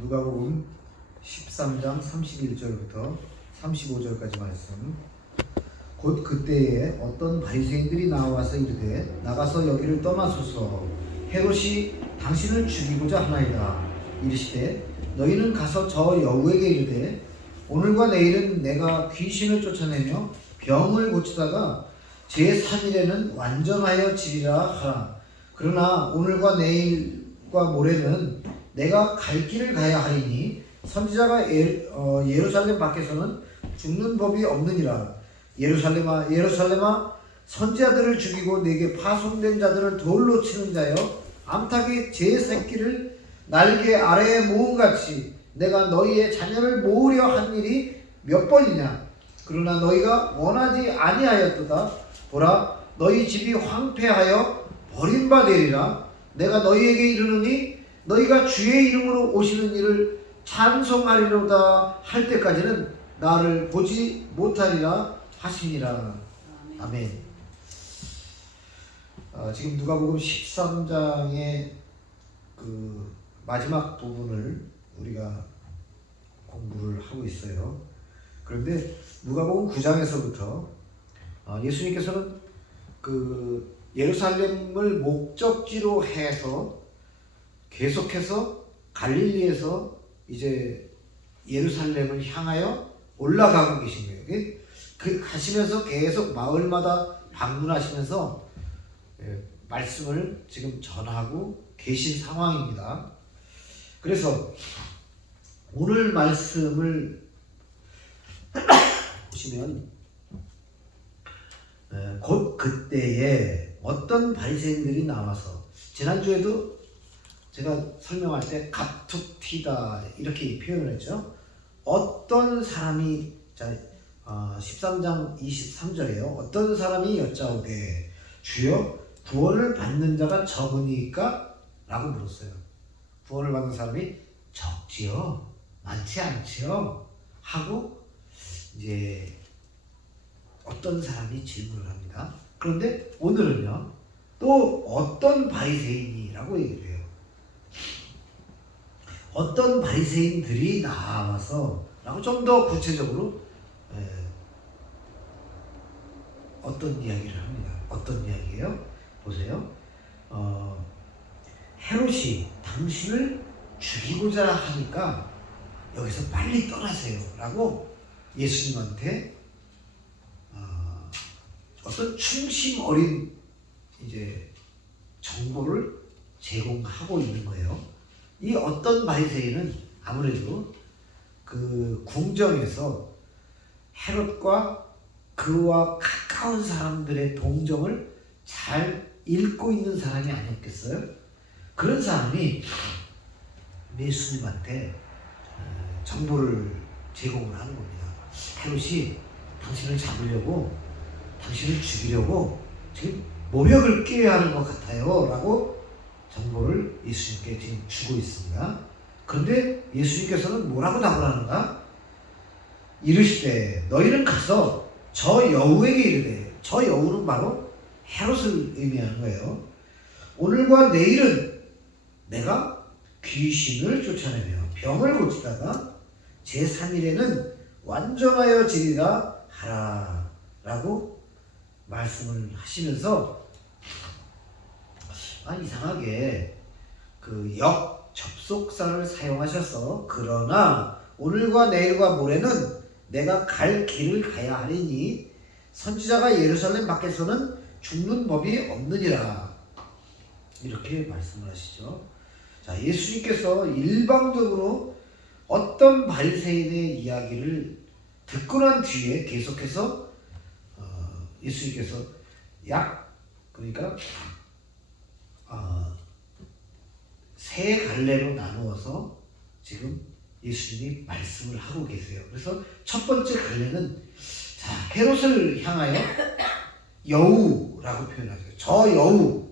누가복음 13장 31절부터 35절까지 말씀. 곧 그때에 어떤 바리새인들이 나와서 이르되 나가서 여기를 떠나소서 헤롯이 당신을 죽이고자 하나이다. 이르시되 너희는 가서 저 여우에게 이르되 오늘과 내일은 내가 귀신을 쫓아내며 병을 고치다가 제3일에는 완전하여 지리라 하라. 그러나 오늘과 내일과 모레는 내가 갈 길을 가야 하리니 선지자가 예루살렘 밖에서는 죽는 법이 없느니라. 예루살렘아 예루살렘아 선지자들을 죽이고 내게 파송된 자들을 돌로 치는 자여 암탉이 제 새끼를 날개 아래에 모음같이 내가 너희의 자녀를 모으려 한 일이 몇 번이냐. 그러나 너희가 원하지 아니하였도다. 보라 너희 집이 황폐하여 버림받으리라. 내가 너희에게 이르노니 너희가 주의 이름으로 오시는 일을 찬송하리로다 할 때까지는 나를 보지 못하리라 하시니라. 아멘. 지금 누가복음 13장의 그 마지막 부분을 우리가 공부를 하고 있어요. 그런데 누가복음 9장에서부터 예수님께서는 그 예루살렘을 목적지로 해서 계속해서 갈릴리에서 이제 예루살렘을 향하여 올라가고 계신 거예요. 그 가시면서 계속 마을마다 방문하시면서 말씀을 지금 전하고 계신 상황입니다. 그래서 오늘 말씀을 보시면 곧 그때에 어떤 바리새인들이 나와서, 지난주에도 제가 설명할 때 갑툭튀다 이렇게 표현을 했죠. 어떤 사람이 13장 23절에요. 어떤 사람이 여짜오되 주여 구원을 받는 자가 적으니까? 라고 물었어요. 구원을 받는 사람이 적지요? 많지 않지요? 하고 이제 어떤 사람이 질문을 합니다. 그런데 오늘은요, 또 어떤 바리새인이라고 얘기를 해요. 어떤 바리새인들이 나와서 라고 좀 더 구체적으로 어떤 이야기를 합니다. 어떤 이야기예요? 보세요. 헤롯이 당신을 죽이고자 하니까 여기서 빨리 떠나세요 라고 예수님한테 어떤 충심 어린 이제 정보를 제공하고 있는 거예요. 이 어떤 바리새인은 아무래도 그 궁정에서 헤롯과 그와 가까운 사람들의 동정을 잘 읽고 있는 사람이 아니었겠어요? 그런 사람이 예수님한테 정보를 제공을 하는 겁니다. 헤롯이 당신을 잡으려고, 당신을 죽이려고 지금 모략을 꾀해야 하는 것 같아요 라고 정보를 예수님께 지금 주고 있습니다. 그런데 예수님께서는 뭐라고 답을 하는가? 이르시되 너희는 가서 저 여우에게 이르되, 저 여우는 바로 헤롯을 의미하는 거예요. 오늘과 내일은 내가 귀신을 쫓아내며 병을 고치다가 제3일에는 완전하여 지리라 하라 라고 말씀을 하시면서, 이상하게 그 접속사를 사용하셔서 그러나 오늘과 내일과 모레는 내가 갈 길을 가야 하리니 선지자가 예루살렘 밖에서는 죽는 법이 없느니라 이렇게 말씀을 하시죠. 자, 예수님께서 일방적으로 어떤 바리새인의 이야기를 듣고 난 뒤에 계속해서 예수님께서 그러니까 세 갈래로 나누어서 지금 예수님이 말씀을 하고 계세요. 그래서 첫 번째 갈래는 헤롯을 향하여 여우라고 표현하죠. 저 여우.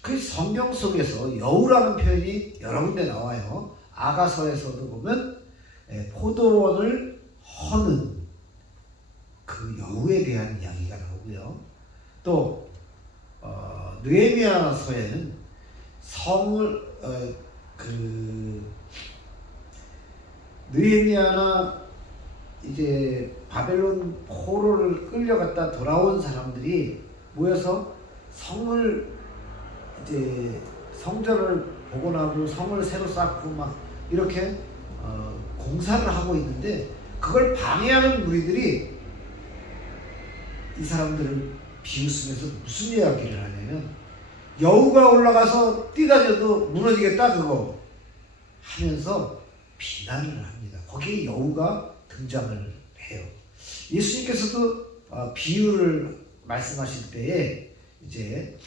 그 성경 속에서 여우라는 표현이 여러 군데 나와요. 아가서에서도 보면 포도원을 허는 그 여우에 대한 이야기가 나오고요. 또 느헤미야서에는 성을 느헤미야나 이제 바벨론 포로를 끌려갔다 돌아온 사람들이 모여서 성을 이제 성전을 복원하고 성을 새로 쌓고 막 이렇게 공사를 하고 있는데, 그걸 방해하는 무리들이 이 사람들을 비웃으면서 무슨 이야기를 하냐면, 여우가 올라가서 뛰다녀도 무너지겠다 그거 하면서 비난을 합니다. 거기에 여우가 등장을 해요. 예수님께서도 비유를 말씀하실 때에 이제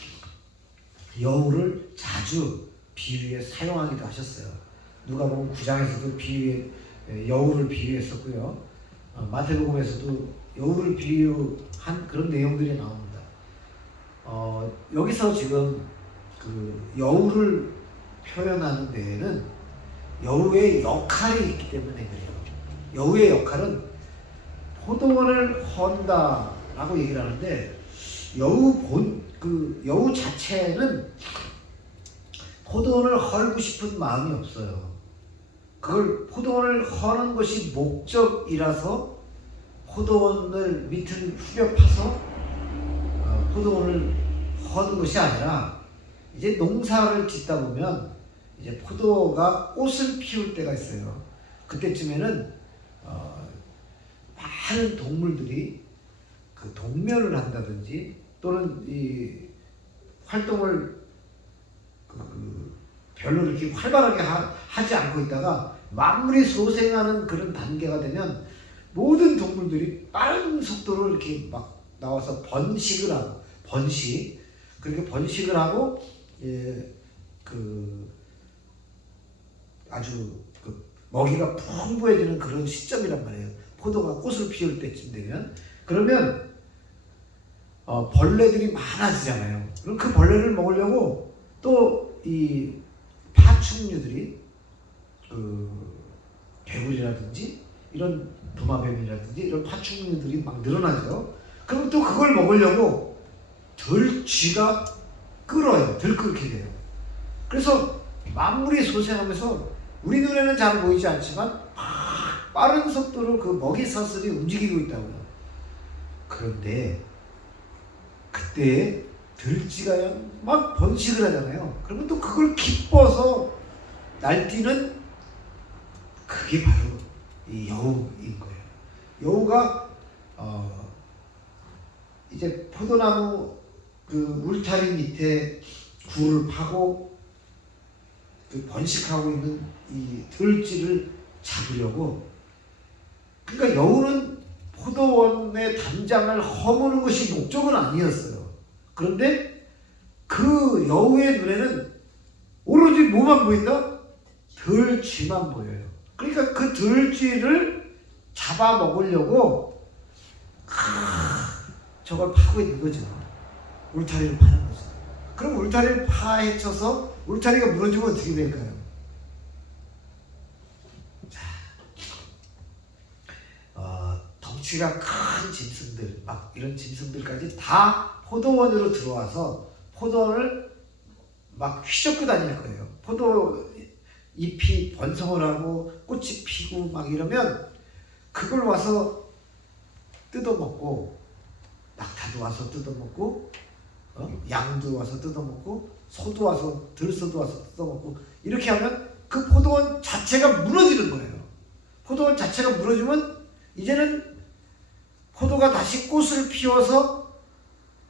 여우를 자주 비유에 사용하기도 하셨어요. 누가복음 9장에서도 비유에 여우를 비유했었고요. 마태복음에서도 여우를 비유한 그런 내용들이 나옵니다. 여기서 지금 그 여우를 표현하는 데에는 여우의 역할이 있기 때문에 그래요. 여우의 역할은 포도원을 헌다라고 얘기를 하는데, 여우 자체는 포도원을 헐고 싶은 마음이 없어요. 그걸 포도원을 허는 것이 목적이라서 포도원을 밑을 후벼 파서 포도원을 허는 것이 아니라, 이제 농사를 짓다 보면 이제 포도가 꽃을 피울 때가 있어요. 그때쯤에는 많은 동물들이 그 동면을 한다든지 또는 이 활동을 별로 이렇게 활발하게 하지 않고 있다가 만물이 소생하는 그런 단계가 되면 모든 동물들이 빠른 속도로 이렇게 막 나와서 번식을 하고, 그렇게 번식을 하고, 아주 먹이가 풍부해지는 그런 시점이란 말이에요. 포도가 꽃을 피울 때쯤 되면. 그러면 벌레들이 많아지잖아요. 그럼 그 벌레를 먹으려고 또 이 파충류들이 개구리라든지 이런 도마뱀이라든지 이런 파충류들이 막 늘어나죠. 그럼 또 그걸 먹으려고 들쥐가 끌어요. 들끓게 돼요. 그래서 만물이 소생하면서 우리 눈에는 잘 보이지 않지만 빠른 속도로 그 먹이 사슬이 움직이고 있다고요. 그런데 그때 들쥐가 막 번식을 하잖아요. 그러면 또 그걸 기뻐서 날뛰는, 그게 바로 이 여우인 거예요. 여우가 이제 포도나무 그 울타리 밑에 굴을 파고 그 번식하고 있는 이 들쥐를 잡으려고, 그러니까 여우는 포도원의 단장을 허무는 것이 목적은 아니었어요. 그런데 그 여우의 눈에는 오로지 뭐만 보인다? 들쥐만 보여요. 그러니까 그 들쥐를 잡아먹으려고 저걸 파고 있는 거죠. 울타리를 파는 거죠. 그럼 울타리를 파헤쳐서 울타리가 무너지면 어떻게 될까요? 덩치가 큰 짐승들, 막 이런 짐승들까지 다 포도원으로 들어와서 포도원을 막 휘젓고 다닐 거예요. 포도 잎이 번성을 하고 꽃이 피고 막 이러면 그걸 와서 뜯어먹고, 낙타도 와서 뜯어먹고, 양도 와서 뜯어먹고, 소도 와서, 들소도 와서 뜯어먹고, 이렇게 하면 그 포도원 자체가 무너지는 거예요. 포도원 자체가 무너지면 이제는 포도가 다시 꽃을 피워서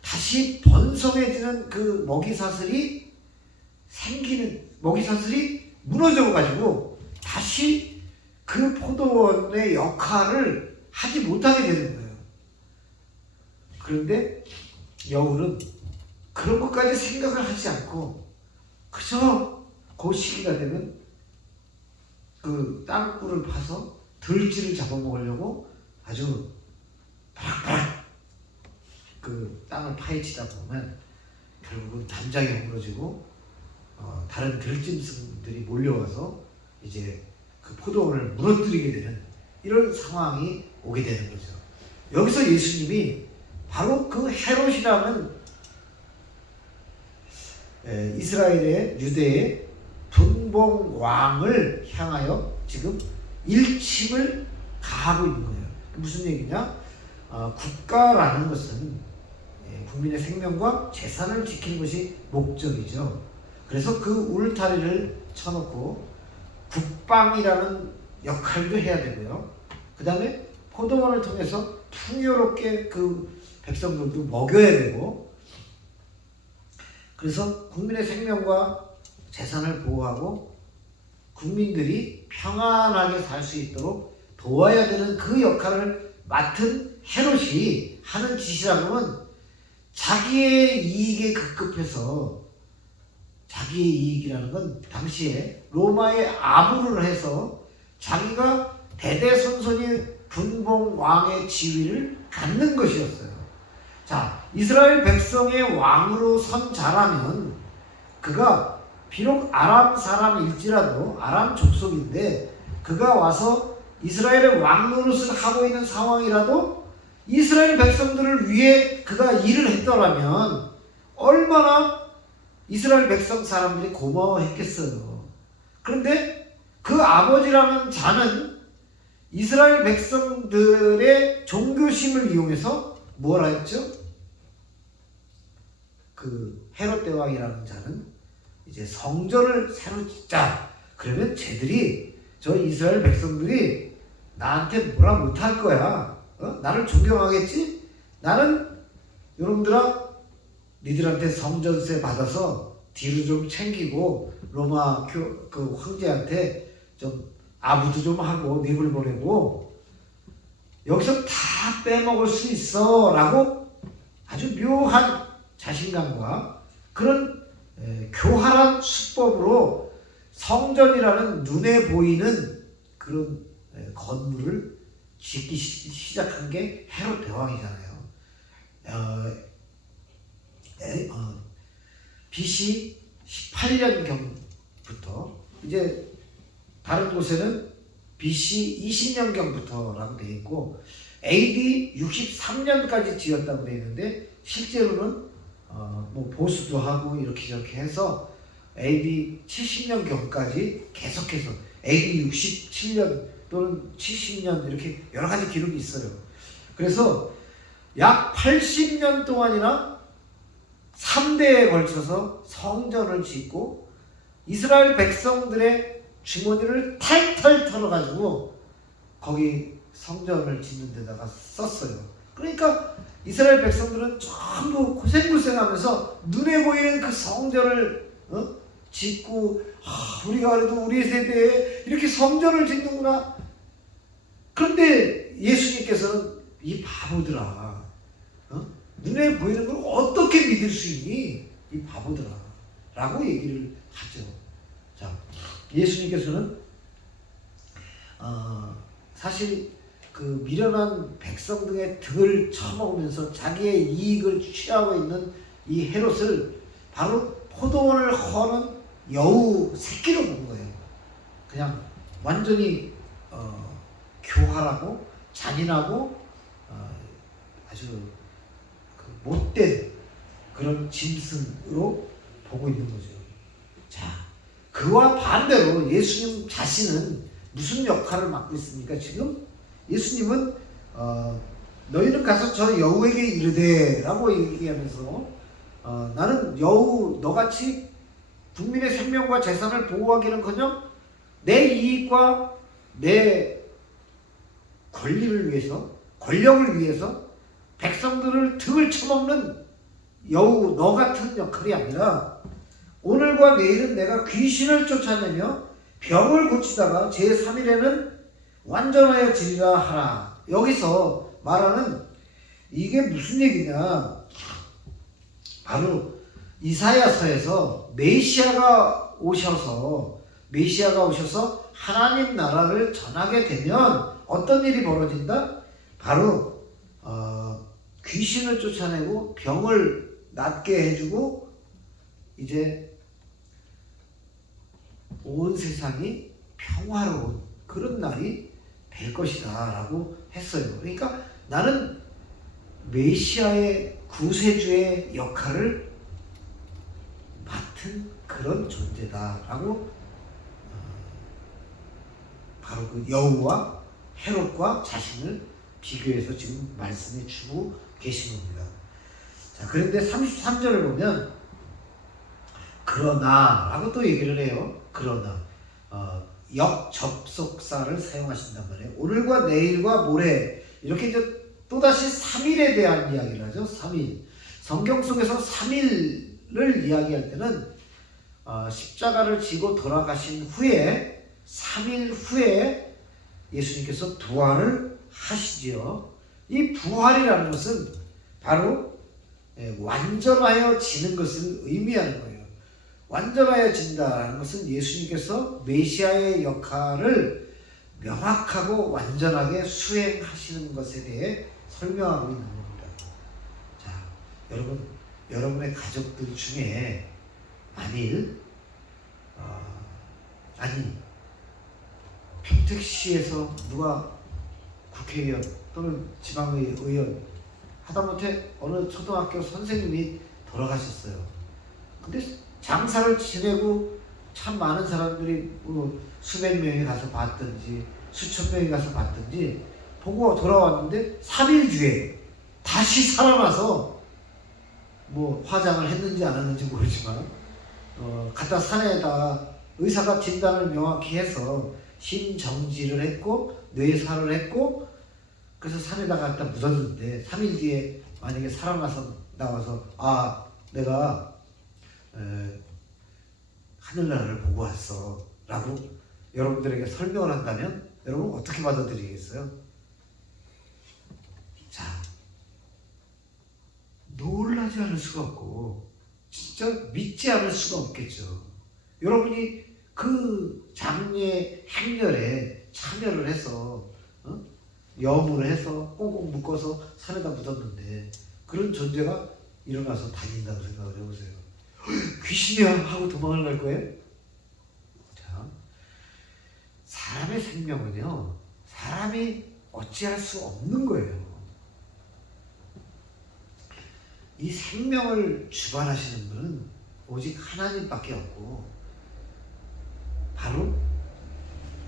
다시 번성해지는 그 먹이사슬이 생기는, 먹이사슬이 무너져가지고 다시 그 포도원의 역할을 하지 못하게 되는 거예요. 그런데 여우는 그런 것까지 생각을 하지 않고 그저 그 시기가 되면 그 땅굴을 파서 들쥐를 잡아먹으려고 아주 바락바락 그 땅을 파헤치다 보면 결국은 단장이 허물어지고 다른 들짐승들이 몰려와서 이제 그 포도원을 무너뜨리게 되는 이런 상황이 오게 되는 거죠. 여기서 예수님이 바로 그 헤롯이라는 이스라엘의 유대의 분봉 왕을 향하여 지금 일침을 가하고 있는 거예요. 무슨 얘기냐? 국가라는 것은 국민의 생명과 재산을 지키는 것이 목적이죠. 그래서 그 울타리를 쳐놓고 국방이라는 역할도 해야 되고요. 그 다음에 포도원을 통해서 풍요롭게 그 백성들도 먹여야 되고, 그래서 국민의 생명과 재산을 보호하고 국민들이 평안하게 살 수 있도록 도와야 되는 그 역할을 맡은 헤롯이 하는 짓이라고는 자기의 이익에 급급해서, 자기의 이익이라는 건 당시에 로마의 아부를 해서 자기가 대대손손이 분봉 왕의 지위를 갖는 것이었어요. 자, 이스라엘 백성의 왕으로 선 자라면 그가 비록 아람 사람일지라도, 아람 족속인데 그가 와서 이스라엘의 왕 노릇을 하고 있는 상황이라도 이스라엘 백성들을 위해 그가 일을 했더라면 얼마나 이스라엘 백성 사람들이 고마워했겠어요. 그런데 그 아버지라는 자는 이스라엘 백성들의 종교심을 이용해서 뭐라 했죠? 그 헤롯 대왕이라는 자는 이제 성전을 새로 짓자. 그러면 쟤들이, 저 이스라엘 백성들이 나한테 뭐라 못할 거야. 나를 존경하겠지? 나는 여러분들아, 니들한테 성전세 받아서 뒤로 좀 챙기고 로마 그 황제한테 좀 아부도 좀 하고 닙을 보내고 여기서 다 빼먹을 수 있어 라고 아주 묘한 자신감과 그런 교활한 수법으로 성전이라는 눈에 보이는 그런 건물을 짓기 시작한 게 헤롯 대왕이잖아요. BC 18년경부터, 이제 다른 곳에는 BC 20년경부터라고 되어 있고 AD 63년까지 지었다고 되어 있는데 실제로는 뭐 보수도 하고 이렇게 저렇게 해서 AD 70년경까지 계속해서 AD 67년 또는 70년 이렇게 여러 가지 기록이 있어요. 그래서 약 80년 동안이나 3대에 걸쳐서 성전을 짓고 이스라엘 백성들의 주머니를 탈탈 털어가지고 거기 성전을 짓는 데다가 썼어요. 그러니까 이스라엘 백성들은 전부 고생고생하면서 눈에 보이는 그 성전을 짓고, 우리가 그래도 우리 세대에 이렇게 성전을 짓는구나. 그런데 예수님께서는 이 바보들아, 눈에 보이는 걸 어떻게 믿을 수 있니? 이 바보들아 라고 얘기를 하죠. 자, 예수님께서는 사실 그 미련한 백성 등의 등을 쳐먹으면서 자기의 이익을 취하고 있는 이 헤롯을 바로 포도원을 허는 여우 새끼로 본 거예요. 그냥 완전히 교활하고 잔인하고 아주 그 못된 그런 짐승으로 보고 있는 거죠. 자, 그와 반대로 예수님 자신은 무슨 역할을 맡고 있습니까? 지금 예수님은 너희는 가서 저 여우에게 이르되 라고 얘기하면서 나는 여우 너같이 국민의 생명과 재산을 보호하기는커녕 내 이익과 내 권리를 위해서, 권력을 위해서 백성들을 등을 쳐먹는 여우 너 같은 역할이 아니라 오늘과 내일은 내가 귀신을 쫓아내며 병을 고치다가 제3일에는 완전하여 지리라 하라. 여기서 말하는 이게 무슨 얘기냐? 바로 이사야서에서 메시아가 오셔서 하나님 나라를 전하게 되면 어떤 일이 벌어진다? 바로 귀신을 쫓아내고 병을 낫게 해주고 이제 온 세상이 평화로운 그런 날이 될 것이다 라고 했어요. 그러니까 나는 메시아의 구세주의 역할을 맡은 그런 존재다 라고 바로 그 여우와 헤롯과 자신을 비교해서 지금 말씀해 주고 계신 겁니다. 자, 그런데 33절을 보면 그러나 라고 또 얘기를 해요. 그러나 역접속사를 사용하신단 말이에요. 오늘과 내일과 모레 이렇게 이제 또다시 3일에 대한 이야기를 하죠. 3일. 성경 속에서 3일을 이야기할 때는 십자가를 지고 돌아가신 후에 3일 후에 예수님께서 부활을 하시지요. 이 부활이라는 것은 바로 완전하여지는 것을 의미하는 거예요. 완전하여진다는 것은 예수님께서 메시아의 역할을 명확하고 완전하게 수행하시는 것에 대해 설명하고 있는 겁니다. 자, 여러분의 가족들 중에 만일 평택시에서 누가 국회의원 또는 지방의원 하다못해 어느 초등학교 선생님이 돌아가셨어요. 근데 장사를 지내고 참 많은 사람들이 수백 명이 가서 봤든지 수천 명이 가서 봤든지 보고 돌아왔는데 3일 뒤에 다시 살아나서 화장을 했는지 안 했는지 모르지만 갖다 산에다 의사가 진단을 명확히 해서 심정지를 했고 뇌사를 했고 그래서 산에다 갖다 묻었는데 3일 뒤에 만약에 살아나서 나와서 내가 하늘나라를 보고 왔어 라고 여러분들에게 설명을 한다면 여러분 어떻게 받아들이겠어요? 자, 놀라지 않을 수가 없고 진짜 믿지 않을 수가 없겠죠. 여러분이 그 장례 행렬에 참여를 해서 염을 해서 꽁꽁 묶어서 산에다 묻었는데 그런 존재가 일어나서 다닌다고 생각을 해보세요. 귀신이야 하고 도망을 갈 거예요? 자, 사람의 생명은요 사람이 어찌할 수 없는 거예요. 이 생명을 주관하시는 분은 오직 하나님밖에 없고 바로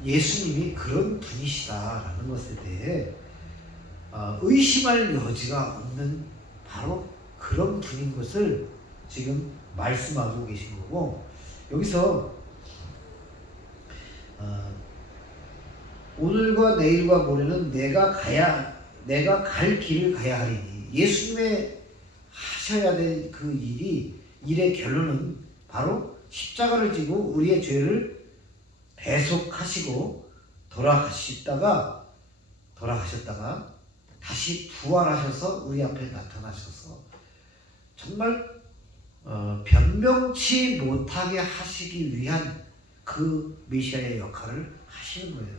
예수님이 그런 분이시다라는 것에 대해 의심할 여지가 없는 바로 그런 분인 것을 지금 말씀하고 계신 거고, 여기서 오늘과 내일과 모레는 내가 갈 길을 가야 하리니, 예수님의 하셔야 될 그 일의 결론은 바로 십자가를 지고 우리의 죄를 배속하시고 돌아가셨다가 다시 부활하셔서 우리 앞에 나타나셔서 정말 변명치 못하게 하시기 위한 그 메시아의 역할을 하시는 거예요.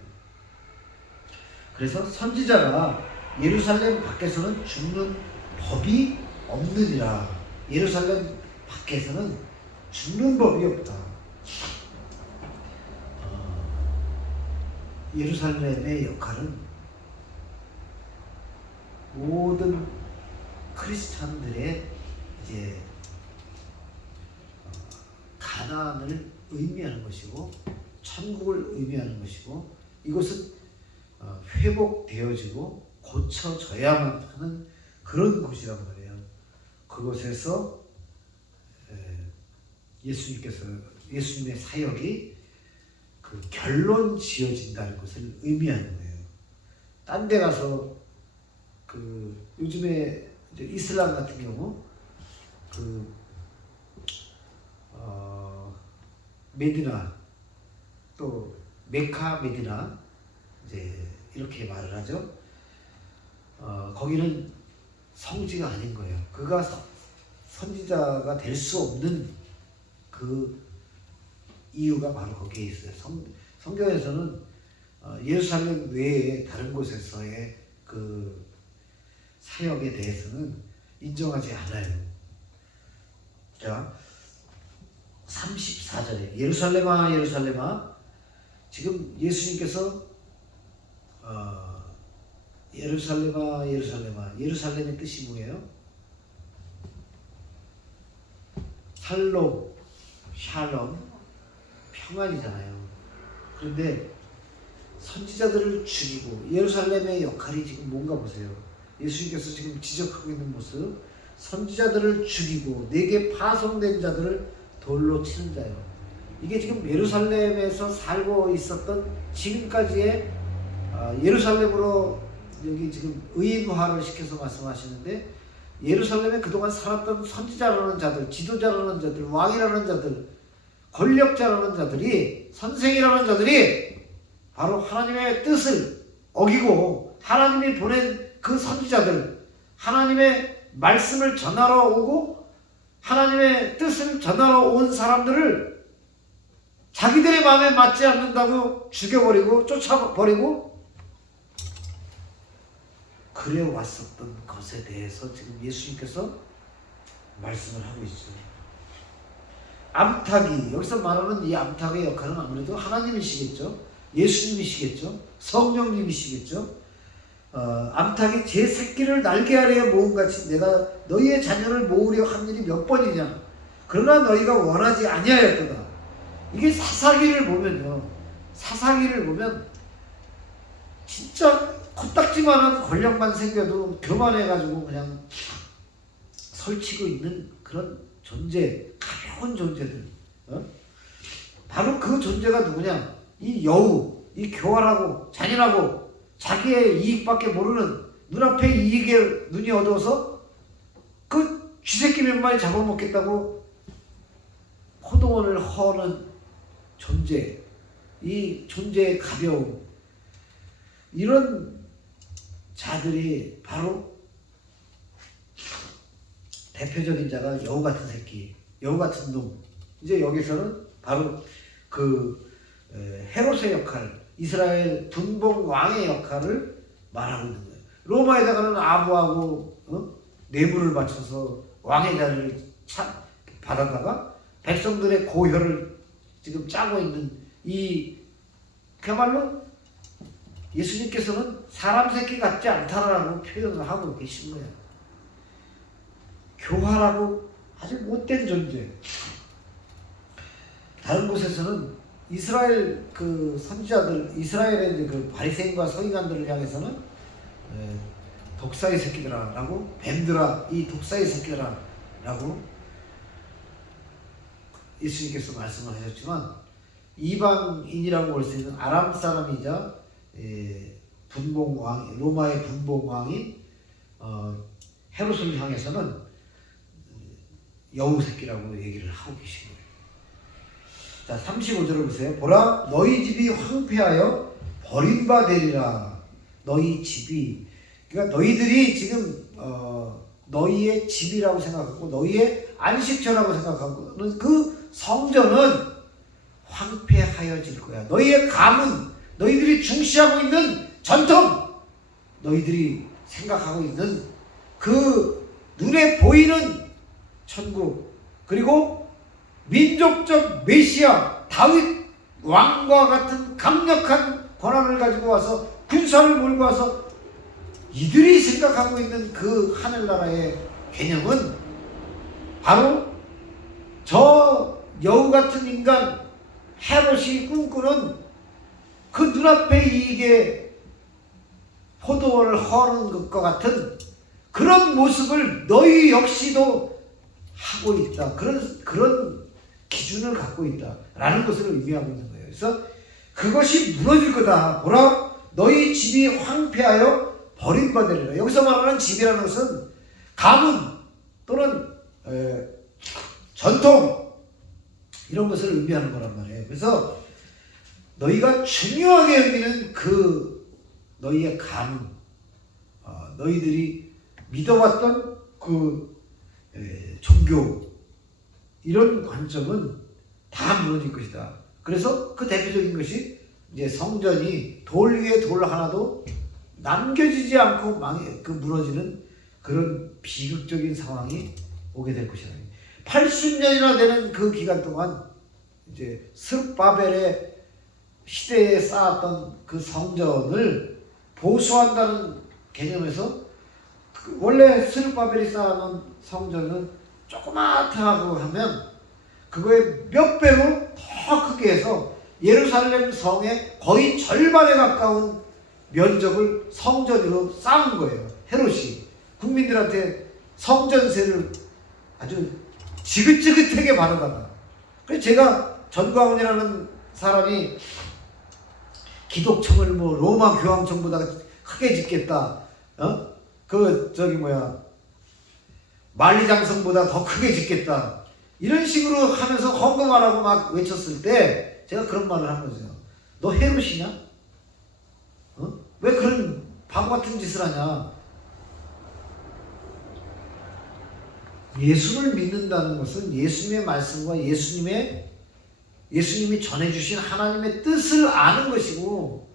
그래서 선지자가 예루살렘 밖에서는 죽는 법이 없느니라. 예루살렘 밖에서는 죽는 법이 없다. 예루살렘의 역할은 모든 크리스찬들의 이제 가나안을 의미하는 것이고 천국을 의미하는 것이고, 이것은 회복되어지고 고쳐져야만 하는 그런 곳이란 말이에요. 그곳에서 예수님의 사역이 그 결론 지어진다는 것을 의미하는 거예요. 딴 데 가서 요즘에 이제 이슬람 같은 경우 메디나 또 메카 메디나 이제 이렇게 말을 하죠. 거기는 성지가 아닌 거예요. 그가 선지자가 될 수 없는 그 이유가 바로 거기에 있어요. 성경에서는 예루살렘 외에 다른 곳에서의 그 사역에 대해서는 인정하지 않아요. 자, 34절에 예루살렘아 예루살렘아, 지금 예수님께서 예루살렘아 예루살렘아, 예루살렘의 뜻이 뭐예요? 살롬, 샬롬, 평안이잖아요. 그런데 선지자들을 죽이고 예루살렘의 역할이 지금 뭔가 보세요. 예수님께서 지금 지적하고 있는 모습. 선지자들을 죽이고 내게 파송된 자들을 돌로 치는 자요. 이게 지금 예루살렘에서 살고 있었던 지금까지의 예루살렘으로 여기 지금 의인화를 시켜서 말씀하시는데, 예루살렘에 그동안 살았던 선지자라는 자들, 지도자라는 자들, 왕이라는 자들, 권력자라는 자들이, 선생이라는 자들이 바로 하나님의 뜻을 어기고 하나님이 보낸 그 선지자들, 하나님의 말씀을 전하러 오고 하나님의 뜻을 전하러 온 사람들을 자기들의 마음에 맞지 않는다고 죽여버리고 쫓아버리고 그래 왔었던 것에 대해서 지금 예수님께서 말씀을 하고 있어요. 암탉이, 여기서 말하는 이 암탉의 역할은 아무래도 하나님이시겠죠. 예수님이시겠죠. 성령님이시겠죠. 암탉이 제 새끼를 날개 아래에 모음같이 내가 너희의 자녀를 모으려 한 일이 몇 번이냐. 그러나 너희가 원하지 아니하였도다. 이게 사사기를 보면요. 사사기를 보면 진짜 코딱지만한 권력만 생겨도 교만해가지고 그냥 설치고 있는 그런 존재, 가벼운 존재들. 바로 그 존재가 누구냐? 이 여우, 이 교활하고 잔인하고 자기의 이익밖에 모르는, 눈앞에 이익에 눈이 어두워서 그 쥐새끼 몇 마리 잡아먹겠다고 포도원을 허는 존재, 이 존재의 가벼움, 이런 자들이 바로 대표적인 자가 여우 같은 새끼, 여우 같은 놈. 이제 여기서는 바로 그 헤롯의 역할, 이스라엘 분봉 왕의 역할을 말하고 있는 거예요. 로마에다가는 아부하고 뇌물을 바쳐서 왕의 자리를 받아다가 백성들의 고혈을 지금 짜고 있는 이, 그야말로 예수님께서는 사람 새끼 같지 않다라고 표현을 하고 계신 거예요. 교활하고 아주 못된 존재. 다른 곳에서는 이스라엘 그 선지자들, 이스라엘의 이제 그 바리새인과 서기관들을 향해서는 독사의 새끼들아라고, 뱀들아 이 독사의 새끼들아라고 예수님께서 말씀을 하셨지만, 이방인이라고 볼 수 있는 아람 사람이자 분봉왕, 로마의 분봉왕인 헤롯을 향해서는 여우 새끼라고 얘기를 하고 계신 거예요. 자, 35절을 보세요. 보라, 너희 집이 황폐하여 버림받으리라. 너희 집이, 그러니까 너희들이 지금 너희의 집이라고 생각하고 너희의 안식처라고 생각하고 그 성전은 황폐하여질 거야. 너희의 가문, 너희들이 중시하고 있는 전통, 너희들이 생각하고 있는 그 눈에 보이는 천국, 그리고 민족적 메시아 다윗 왕과 같은 강력한 권한을 가지고 와서 군사를 몰고 와서 이들이 생각하고 있는 그 하늘나라의 개념은 바로 저 여우 같은 인간 헤롯이 꿈꾸는 그 눈앞의 이익에 포도원을 허는 것과 같은 그런 모습을 너희 역시도 하고 있다. 그런 기준을 갖고 있다라는 것을 의미하고 있는 거예요. 그래서 그것이 무너질 거다. 보라, 너희 집이 황폐하여 버림받으리라. 여기서 말하는 집이라는 것은 가문 또는 전통, 이런 것을 의미하는 거란 말이에요. 그래서 너희가 중요하게 여기는 그 너희의 가문, 너희들이 믿어왔던 그 종교, 이런 관점은 다 무너질 것이다. 그래서 그 대표적인 것이 이제 성전이 돌 위에 돌 하나도 남겨지지 않고 무너지는 그런 비극적인 상황이 오게 될 것이다. 80년이나 되는 그 기간 동안 이제 스룹바벨의 시대에 쌓았던 그 성전을 보수한다는 개념에서, 원래 스룹바벨이 쌓아놓은 성전은 조그맣다고 하면 그거의 몇 배로 더 크게 해서 예루살렘 성의 거의 절반에 가까운 면적을 성전으로 쌓은 거예요. 헤롯이 국민들한테 성전세를 아주 지긋지긋하게 받아다가. 그래서 제가 전광훈이라는 사람이 기독청을 뭐 로마 교황청보다 크게 짓겠다, 만리장성보다 더 크게 짓겠다, 이런 식으로 하면서 헌금하라고 막 외쳤을 때 제가 그런 말을 한 거죠. 너 헤롯이냐? 왜 그런 바보 같은 짓을 하냐? 예수를 믿는다는 것은 예수님의 말씀과 예수님이 전해주신 하나님의 뜻을 아는 것이고,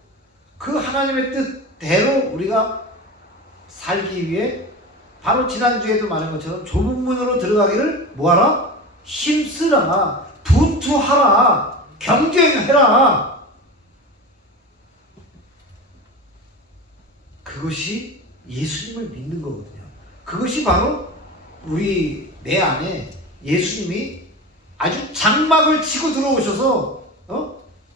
그 하나님의 뜻대로 우리가 살기 위해 바로 지난주에도 말한 것처럼 좁은 문으로 들어가기를 뭐하라? 힘쓰라, 분투하라, 경쟁해라. 그것이 예수님을 믿는 거거든요. 그것이 바로 내 안에 예수님이 아주 장막을 치고 들어오셔서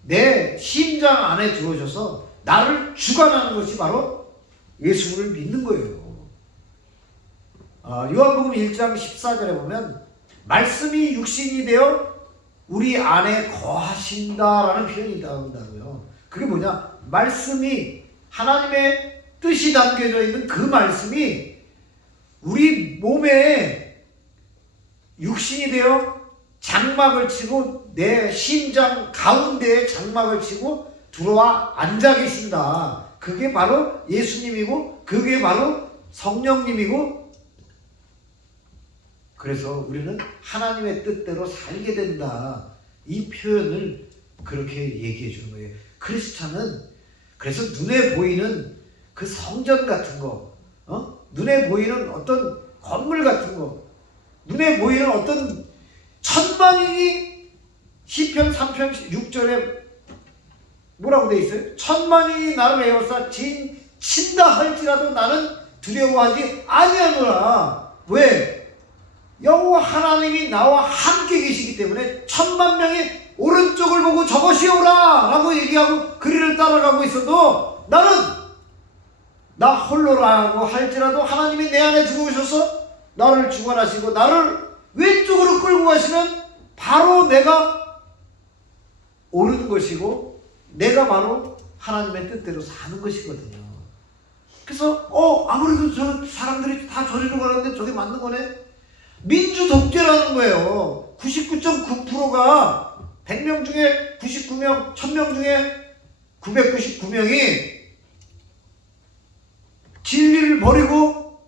내 심장 안에 들어오셔서 나를 주관하는 것이 바로 예수를 믿는 거예요. 요한복음 1장 14절에 보면 말씀이 육신이 되어 우리 안에 거하신다라는 표현이 나온다고요. 그게 뭐냐? 말씀이, 하나님의 뜻이 담겨져 있는 그 말씀이 우리 몸에 육신이 되어 장막을 치고 내 심장 가운데에 장막을 치고 들어와 앉아 계신다. 그게 바로 예수님이고 그게 바로 성령님이고, 그래서 우리는 하나님의 뜻대로 살게 된다. 이 표현을 그렇게 얘기해 주는 거예요. 크리스찬은 그래서 눈에 보이는 그 성전 같은 거, 눈에 보이는 어떤 건물 같은 거, 눈에 보이는 어떤 천만인이 시편 3편 6절에 뭐라고 돼 있어요? 천만인이 나를 에워싸 친다 할지라도 나는 두려워하지 아니하노라. 왜? 여호와 하나님이 나와 함께 계시기 때문에 천만 명이 오른쪽을 보고 저것이오라 라고 얘기하고 그리를 따라가고 있어도 나는 나 홀로라고 할지라도 하나님이 내 안에 들어오셔서 나를 주관하시고 나를 왼쪽으로 끌고 가시면 바로 내가 옳은 것이고 내가 바로 하나님의 뜻대로 사는 것이거든요. 그래서 아무래도 저 사람들이 다 저리로 가는데 저게 맞는 거네? 민주 독재라는 거예요. 99.9%가 100명 중에 99명, 1000명 중에 999명이 진리를 버리고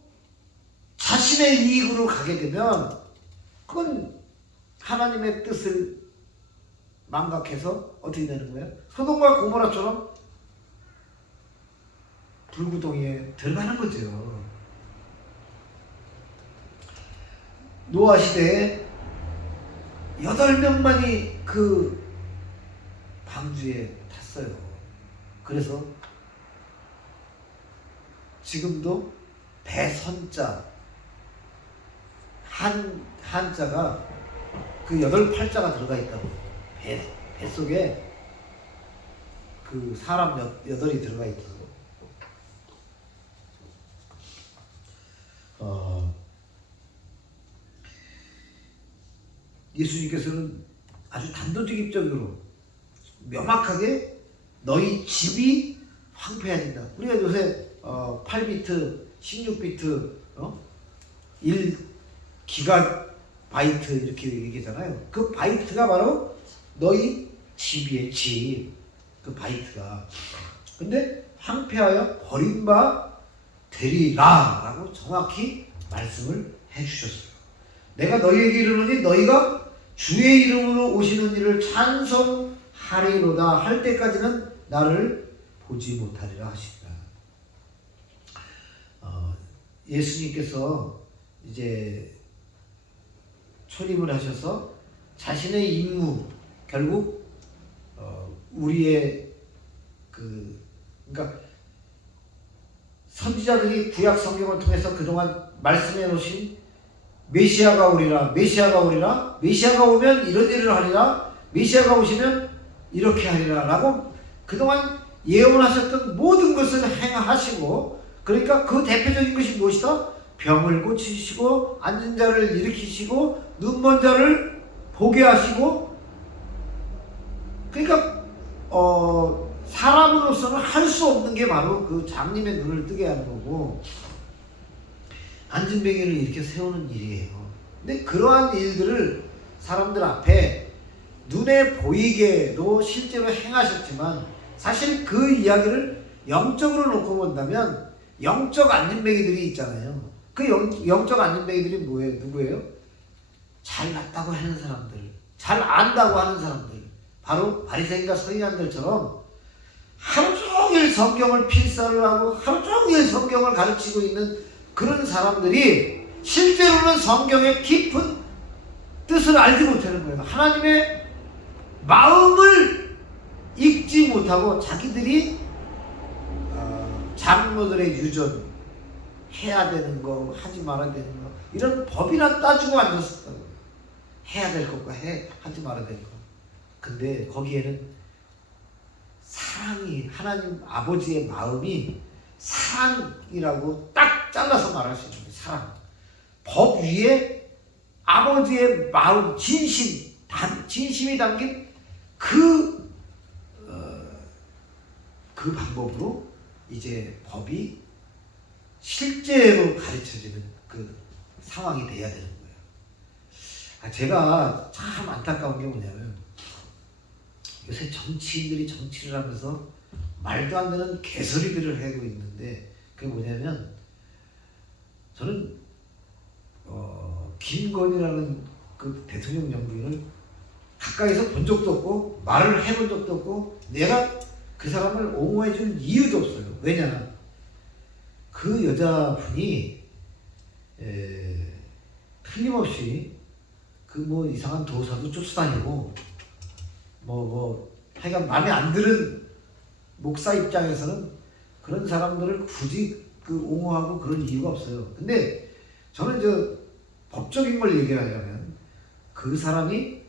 자신의 이익으로 가게 되면 그건 하나님의 뜻을 망각해서 어떻게 되는 거예요? 소돔과 고모라처럼 불구덩이에 들어가는 거죠. 노아 시대에 8명만이 그 방주에 탔어요. 그래서 지금도 배선자 한자가 그 8팔자가 들어가 있다고. 배 속에 그 사람 8이 들어가 있다고. 예수님께서는 아주 단도직입적으로 명확하게 너희 집이 황폐해진다. 우리가 요새 8비트, 16비트, 1기가바이트 이렇게 얘기하잖아요. 그 바이트가 바로 너희 집이에요. 집. 그 바이트가. 근데 황폐하여 버림바 되리라 라고 정확히 말씀을 해주셨어요. 내가 너희에게 이르노니 너희가 주의 이름으로 오시는 이를 찬송하리로다 할 때까지는 나를 보지 못하리라 하시니라. 예수님께서 이제 초림을 하셔서 자신의 임무, 결국 우리의 그러니까 선지자들이 구약 성경을 통해서 그동안 말씀해 놓으신 메시아가 오리라, 메시아가 오리라, 메시아가 오면 이런 일을 하리라, 메시아가 오시면 이렇게 하리라 라고 그동안 예언하셨던 모든 것을 행하시고, 그러니까 그 대표적인 것이 무엇이다? 병을 고치시고 앉은 자를 일으키시고 눈먼 자를 보게 하시고, 그러니까 사람으로서는 할 수 없는 게 바로 그 장님의 눈을 뜨게 하는 거고 안진뱅이를 이렇게 세우는 일이에요. 근데 그러한 일들을 사람들 앞에 눈에 보이게도 실제로 행하셨지만, 사실 그 이야기를 영적으로 놓고 본다면 영적 안진뱅이들이 있잖아요. 그 영적 안진뱅이들이 뭐예요? 누구예요? 잘났다고 하는 사람들, 잘 안다고 하는 사람들, 바로 바리새인과 서기관들처럼 하루 종일 성경을 필사를 하고 하루 종일 성경을 가르치고 있는 그런 사람들이 실제로는 성경의 깊은 뜻을 알지 못하는 거예요. 하나님의 마음을 읽지 못하고 자기들이 장로들의 유전, 해야 되는 거, 하지 말아야 되는 거, 이런 법이나 따지고 앉았었다고. 해야 될 것과 하지 말아야 될 것. 근데 거기에는 사랑이, 하나님 아버지의 마음이 사랑이라고 딱 잘라서 말할 수 있는 거예요. 사랑. 법 위에 아버지의 마음, 진심이 담긴 그 방법으로 이제 법이 실제로 가르쳐지는 그 상황이 돼야 되는 거예요. 제가 참 안타까운 게 뭐냐면, 요새 정치인들이 정치를 하면서 말도 안 되는 개소리들을 하고 있는데, 그게 뭐냐면, 저는 김건희라는 그 대통령 연구인을 가까이서 본 적도 없고 말을 해본 적도 없고 내가 그 사람을 옹호해 줄 이유도 없어요. 왜냐, 그 여자분이 틀림없이 그 뭐 이상한 도사도 쫓아다니고 하여간 마음에 안 드는 목사 입장에서는 그런 사람들을 굳이 그 옹호하고 그런 이유가 없어요. 근데 저는 법적인 걸 얘기하자면, 그 사람이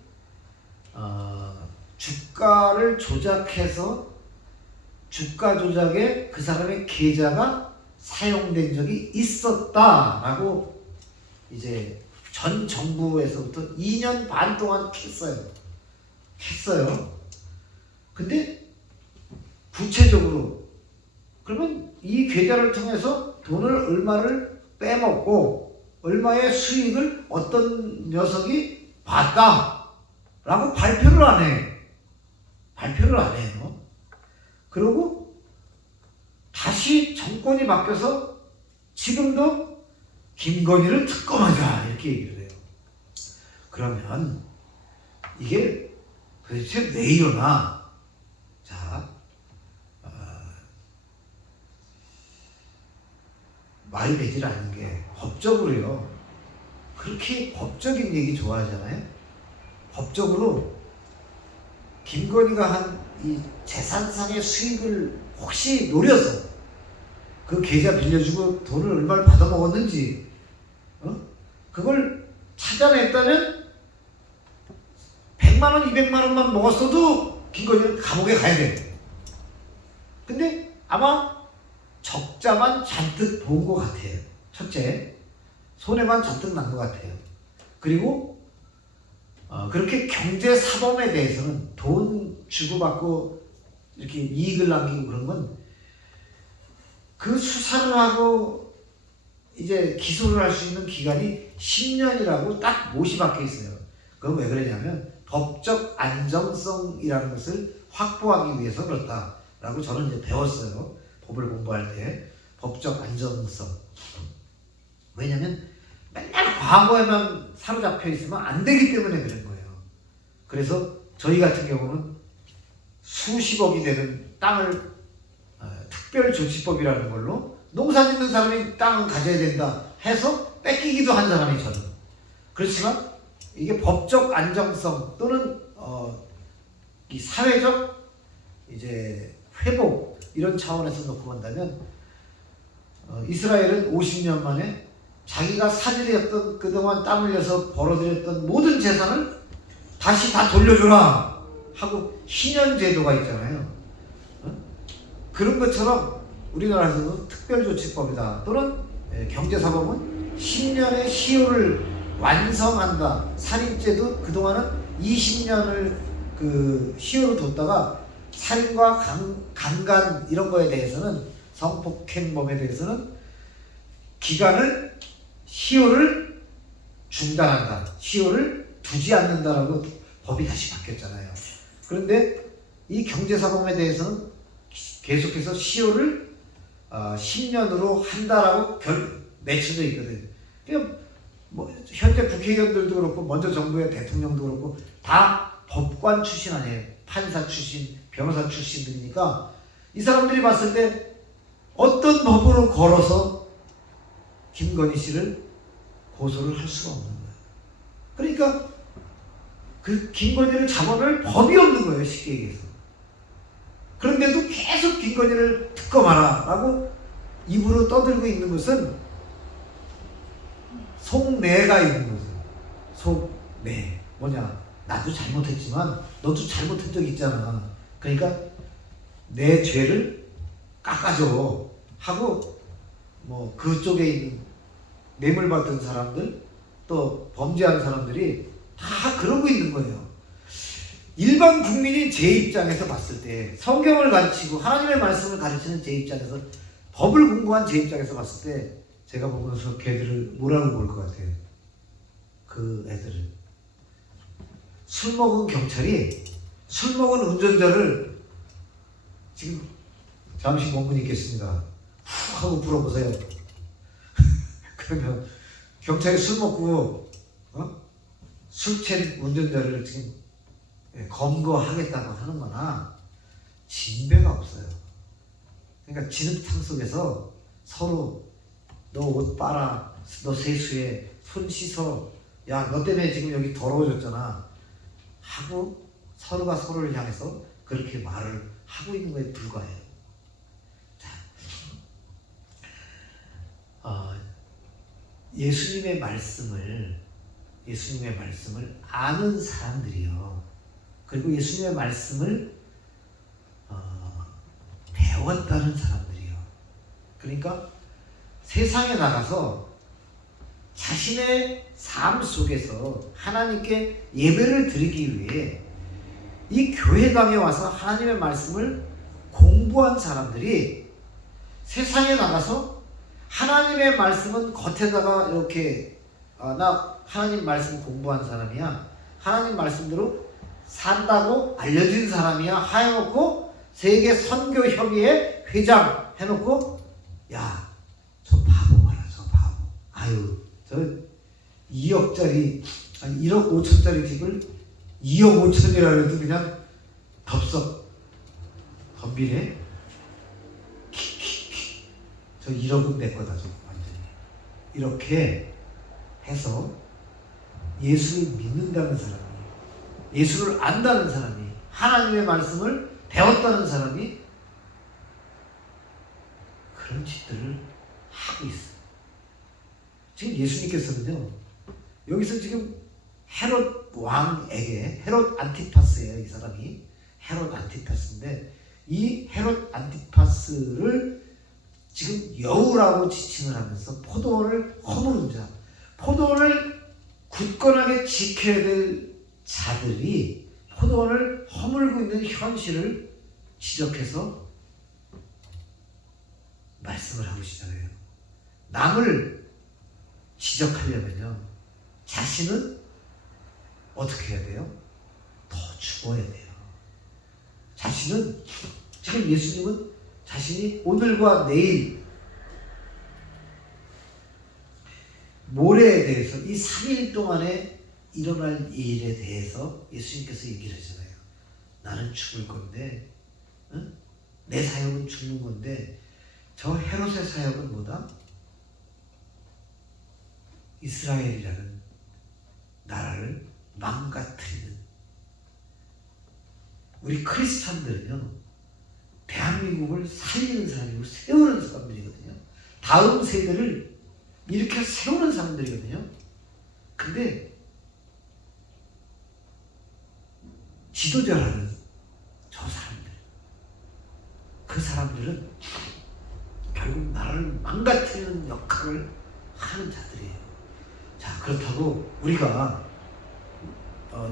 주가를 조작해서 주가 조작에 그 사람의 계좌가 사용된 적이 있었다라고 이제 전 정부에서부터 2년 반 동안 했어요. 근데 구체적으로 그러면 이 계좌를 통해서 돈을 얼마를 빼먹고 얼마의 수익을 어떤 녀석이 봤다라고 발표를 안 해요. 그리고 다시 정권이 바뀌어서 지금도 김건희를 특검하자 이렇게 얘기를 해요. 그러면 이게 도대체 왜 이러나? 자, 말이 되질 않는 게 법적으로요. 그렇게 법적인 얘기 좋아하잖아요. 법적으로 김건희가 한 이 재산상의 수익을 혹시 노려서 그 계좌 빌려주고 돈을 얼마를 받아먹었는지 그걸 찾아냈다면 100만원, 200만원만 먹었어도 김건희는 감옥에 가야 돼. 근데 아마 적자만 잔뜩 본 것 같아요. 첫째, 손해만 잔뜩 난 것 같아요. 그리고 그렇게 경제사범에 대해서는 돈 주고받고 이렇게 이익을 남기고 그런 건 그 수사를 하고 이제 기소를 할 수 있는 기간이 10년이라고 딱 못이 박혀 있어요. 그건 왜 그러냐면 법적 안정성이라는 것을 확보하기 위해서 그렇다라고 저는 이제 배웠어요. 법을 공부할 때 법적 안정성. 왜냐면 맨날 과거에만 사로잡혀 있으면 안 되기 때문에 그런 거예요. 그래서 저희 같은 경우는 수십억이 되는 땅을 특별조치법이라는 걸로 농사 짓는 사람이 땅을 가져야 된다 해서 뺏기기도 한 사람이 저는. 그렇지만 이게 법적 안정성 또는 이 사회적 이제 회복 이런 차원에서 놓고 본다면 이스라엘은 50년 만에 자기가 사들였던 그동안 땀 흘려서 벌어들였던 모든 재산을 다시 다 돌려줘라 하고 희년 제도가 있잖아요. 그런 것처럼 우리나라에서는 특별조치법이다 또는 경제사범은 10년의 시효를 완성한다. 살인죄도 그동안은 20년을 그 시효를 뒀다가 살인과 강간 이런 거에 대해서는 성폭행범에 대해서는 기간을 시효를 중단한다. 시효를 두지 않는다라고 법이 다시 바뀌었잖아요. 그런데 이 경제사범에 대해서는 계속해서 시효를 10년으로 한다라고 내쳐져 있거든요. 그러니까 뭐 현재 국회의원들도 그렇고 먼저 정부의 대통령도 그렇고 다 법관 출신 아니에요. 판사 출신, 변호사 출신들이니까 이 사람들이 봤을 때 어떤 법으로 걸어서 김건희 씨를 고소를 할 수가 없는 거예요. 그러니까 그 김건희를 잡아낼 법이 없는 거예요. 쉽게 얘기해서. 그런데도 계속 김건희를 특검하라 라고 입으로 떠들고 있는 것은 속내가 있는 거죠. 속내. 뭐냐. 나도 잘못했지만 너도 잘못한 적 있잖아. 그러니까 내 죄를 깎아줘 하고 뭐 그쪽에 있는 뇌물 받던 사람들 또 범죄한 사람들이 다 그러고 있는 거예요. 일반 국민이 제 입장에서 봤을 때 성경을 가르치고 하나님의 말씀을 가르치는 제 입장에서 법을 공부한 제 입장에서 봤을 때 제가 보면서 걔들을 뭐라고 볼 것 같아요. 그 애들을 술 먹은 경찰이 술 먹은 운전자를 지금 잠시 원문이 있겠습니다. 후 하고 불어보세요. 그러면 경찰이 술 먹고 술 취한 운전자를 지금 검거하겠다고 하는 거나 진배가 없어요. 그러니까 진흙탕 속에서 서로 너 옷 빨아, 너 세수해, 손 씻어, 야 너 때문에 지금 여기 더러워졌잖아 하고 서로가 서로를 향해서 그렇게 말을 하고 있는 거에 불과해요. 자, 예수님의 말씀을 아는 사람들이요. 그리고 예수님의 말씀을 배웠다는 사람들이요. 그러니까 세상에 나가서 자신의 삶 속에서 하나님께 예배를 드리기 위해 이 교회당에 와서 하나님의 말씀을 공부한 사람들이 세상에 나가서 하나님의 말씀은 겉에다가 이렇게 나 하나님 말씀 공부한 사람이야, 하나님 말씀대로 산다고 알려진 사람이야 하여놓고 세계 선교협의회 회장 해놓고 야 저 바보 봐라 저 바보 아유 저 2억짜리 아니 1억 5천짜리 집을 2억 5천이라 해도 그냥 덥석 덤비네. 저 1억은 내 거다 저 완전히. 이렇게 해서 예수를 믿는다는 사람이, 예수를 안다는 사람이, 하나님의 말씀을 배웠다는 사람이 그런 짓들을 하고 있어요. 지금 예수님께서는요, 여기서 지금 헤롯 왕에게, 헤롯 안티파스예요, 이 사람이. 헤롯 안티파스인데, 이 헤롯 안티파스를 지금 여우라고 지칭을 하면서 포도원을 허무는 자, 포도원을 굳건하게 지켜야 될 자들이 포도원을 허물고 있는 현실을 지적해서 말씀을 하고 계시잖아요. 남을 지적하려면요, 자신은 어떻게 해야 돼요? 더 죽어야 돼요. 자신은, 지금 예수님은 자신이 오늘과 내일, 모레에 대해서 이 3일 동안에 일어날 일에 대해서 예수님께서 얘기를 하잖아요. 나는 죽을 건데, 응? 내 사역은 죽는 건데, 저 헤롯의 사역은 뭐다? 이스라엘이라는 나라를 망가뜨리는, 우리 크리스찬들은요, 대한민국을 살리는 사람이고 세우는 사람들이거든요. 다음 세대를 이렇게 세우는 사람들이거든요. 근데 지도자라는 저 사람들, 그 사람들은 결국 나라를 망가뜨리는 역할을 하는 자들이에요. 자, 그렇다고 우리가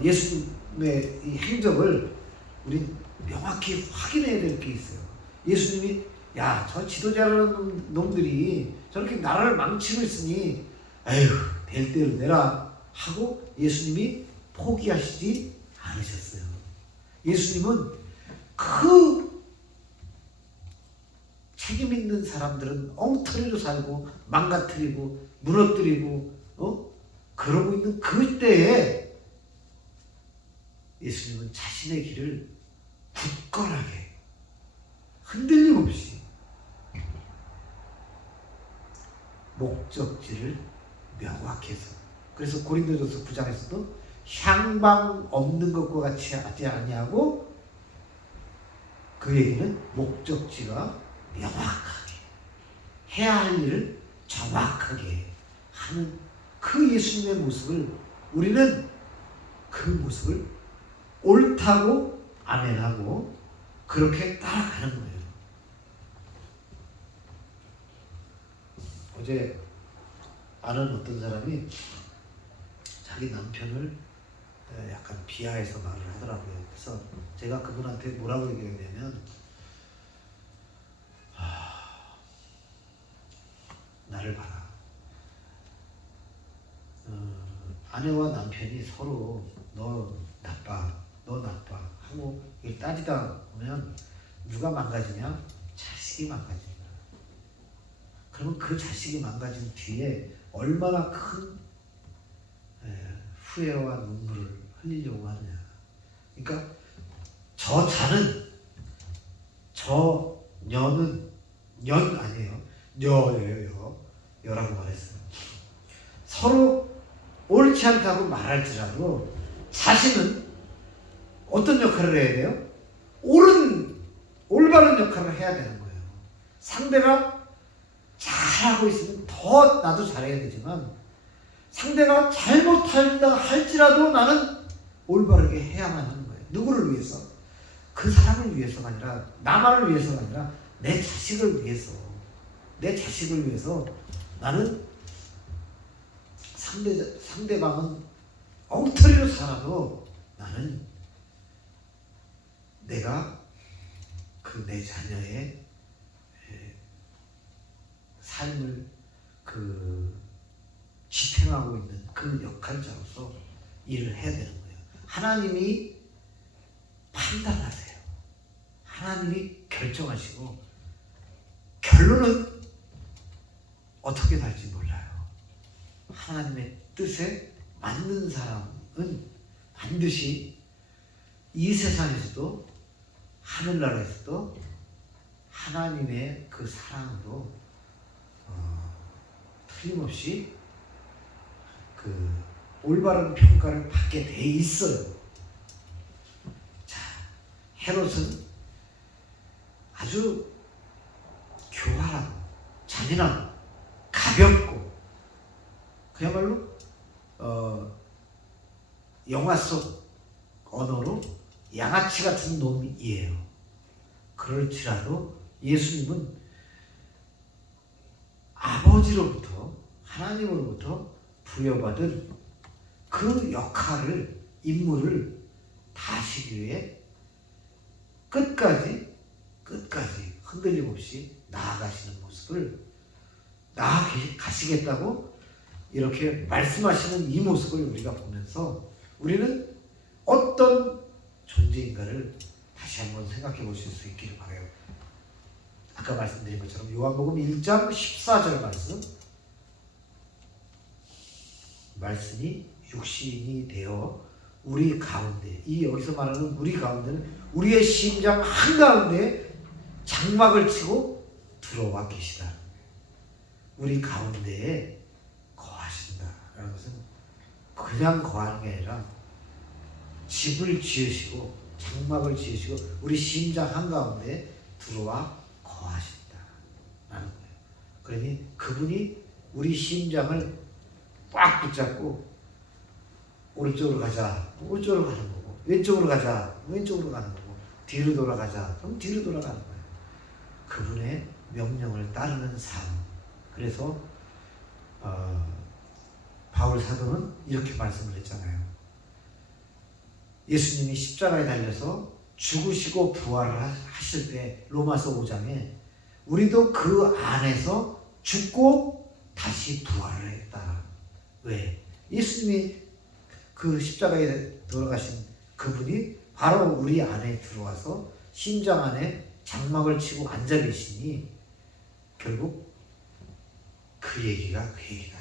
예수님의 이 행적을 우리 명확히 확인해야 될 게 있어요. 예수님이 야, 저 지도자라는 놈들이 저렇게 나라를 망치고 있으니 에휴, 될 대로 내라 하고 예수님이 포기하시지 않으셨어요. 예수님은 그 책임 있는 사람들은 엉터리로 살고 망가뜨리고 무너뜨리고 그러고 있는 그때에 예수님은 자신의 길을 굳건하게 흔들림 없이 목적지를 명확해서, 그래서 고린도전서 9장에서도 향방 없는 것과 같이 하지 아니하고 그 얘기는 목적지가 명확하게 해야 할 일을 정확하게 하는 그 예수님의 모습을 우리는 그 모습을 옳다고 아멘하고 그렇게 따라가는 거예요. 어제 아는 어떤 사람이 자기 남편을 약간 비하해서 말을 하더라고요. 그래서 제가 그분한테 뭐라고 얘기했냐면 나를 봐라. 아내와 남편이 서로 너 나빠 하고 따지다 보면 누가 망가지냐? 자식이 망가진다. 그러면 그 자식이 망가진 뒤에 얼마나 큰 후회와 눈물을 흘리려고 하느냐. 그러니까 저 자는, 저 녀는, 년 아니에요. 여라고 말했어요. 서로 옳지 않다고 말할지라도 자신은 어떤 역할을 해야 돼요? 올바른 역할을 해야 되는 거예요. 상대가 잘하고 있으면 더 나도 잘해야 되지만 상대가 잘못한다 할지라도 나는 올바르게 해야만 하는 거예요. 누구를 위해서? 그 사람을 위해서가 아니라, 나만을 위해서가 아니라 내 자식을 위해서, 나는 상대방은 엉터리로 살아도 나는 내가 그 내 자녀의 삶을 지탱하고 있는 그 역할자로서 일을 해야 되는 거예요. 하나님이 판단하세요. 하나님이 결정하시고 결론은 어떻게 날지 몰라요. 하나님의 뜻에 맞는 사람은 반드시 이 세상에서도 하늘나라에서도 하나님의 그 사랑으로 틀림없이 그 올바른 평가를 받게 돼 있어요. 자, 헤롯은 아주 교활하고 잔인하고 가볍고 그야말로 영화 속 언어로 양아치 같은 놈이에요. 그럴지라도 예수님은 아버지로부터, 하나님으로부터 부여받은 그 역할을, 임무를 다하시기 위해 끝까지 흔들림 없이 나아가시는 모습을, 나아가시겠다고 이렇게 말씀하시는 이 모습을 우리가 보면서 우리는 어떤 존재인가를 다시 한번 생각해 보실 수 있기를 바라요. 아까 말씀드린 것처럼 요한복음 1장 14절 말씀이 육신이 되어 우리 가운데, 이 여기서 말하는 우리 가운데는 우리의 심장 한가운데 장막을 치고 들어와 계시다. 우리 가운데에 거하신다라는 것은 그냥 거하는 게 아니라 집을 지으시고 장막을 지으시고 우리 심장 한가운데 들어와 거하신다라는 거예요. 그러니 그분이 우리 심장을 꽉 붙잡고 오른쪽으로 가자, 오른쪽으로 가는 거고, 왼쪽으로 가자, 왼쪽으로 가는 거고, 뒤로 돌아가자 그럼 뒤로 돌아가는 거예요. 그분의 명령을 따르는 삶. 그래서 바울 사도는 이렇게 말씀을 했잖아요. 예수님이 십자가에 달려서 죽으시고 부활을 하실 때 로마서 5장에 우리도 그 안에서 죽고 다시 부활을 했다. 왜? 예수님이 그 십자가에 돌아가신 그분이 바로 우리 안에 들어와서 심장 안에 장막을 치고 앉아 계시니 결국 그 얘기라는 거예요.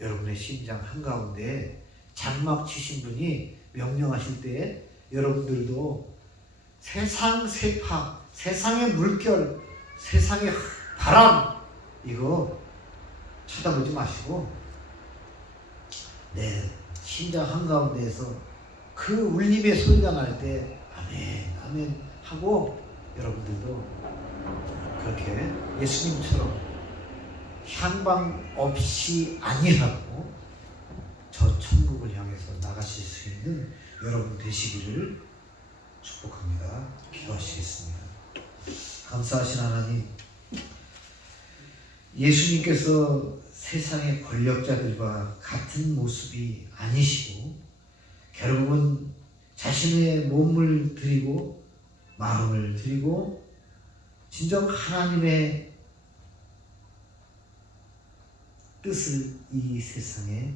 여러분의 심장 한가운데 장막 치신 분이 명령하실 때 여러분들도 세상 세파, 세상의 물결, 세상의 바람 이거 쳐다보지 마시고 내 심장 한가운데에서 그 울림의 소리가 날 때 아멘 아멘 하고 여러분들도 그렇게 예수님처럼 향방 없이 아니라고 저 천국을 향해서 나가실 수 있는 여러분 되시기를 축복합니다. 기도하시겠습니다. 감사하신 하나님, 예수님께서 세상의 권력자들과 같은 모습이 아니시고 결국은 자신의 몸을 드리고 마음을 드리고 진정 하나님의 뜻을 이 세상에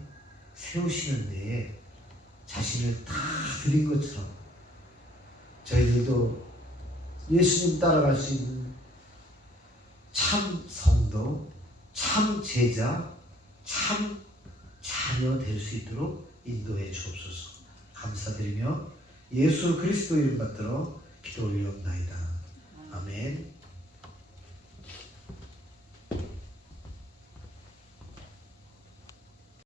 세우시는 데에 자신을 다 드린 것처럼 저희들도 예수님 따라갈 수 있는 참 성도, 참 제자, 참 자녀 될 수 있도록 인도해 주옵소서. 감사드리며 예수 그리스도 이름 받들어 기도 올리옵나이다. 아멘.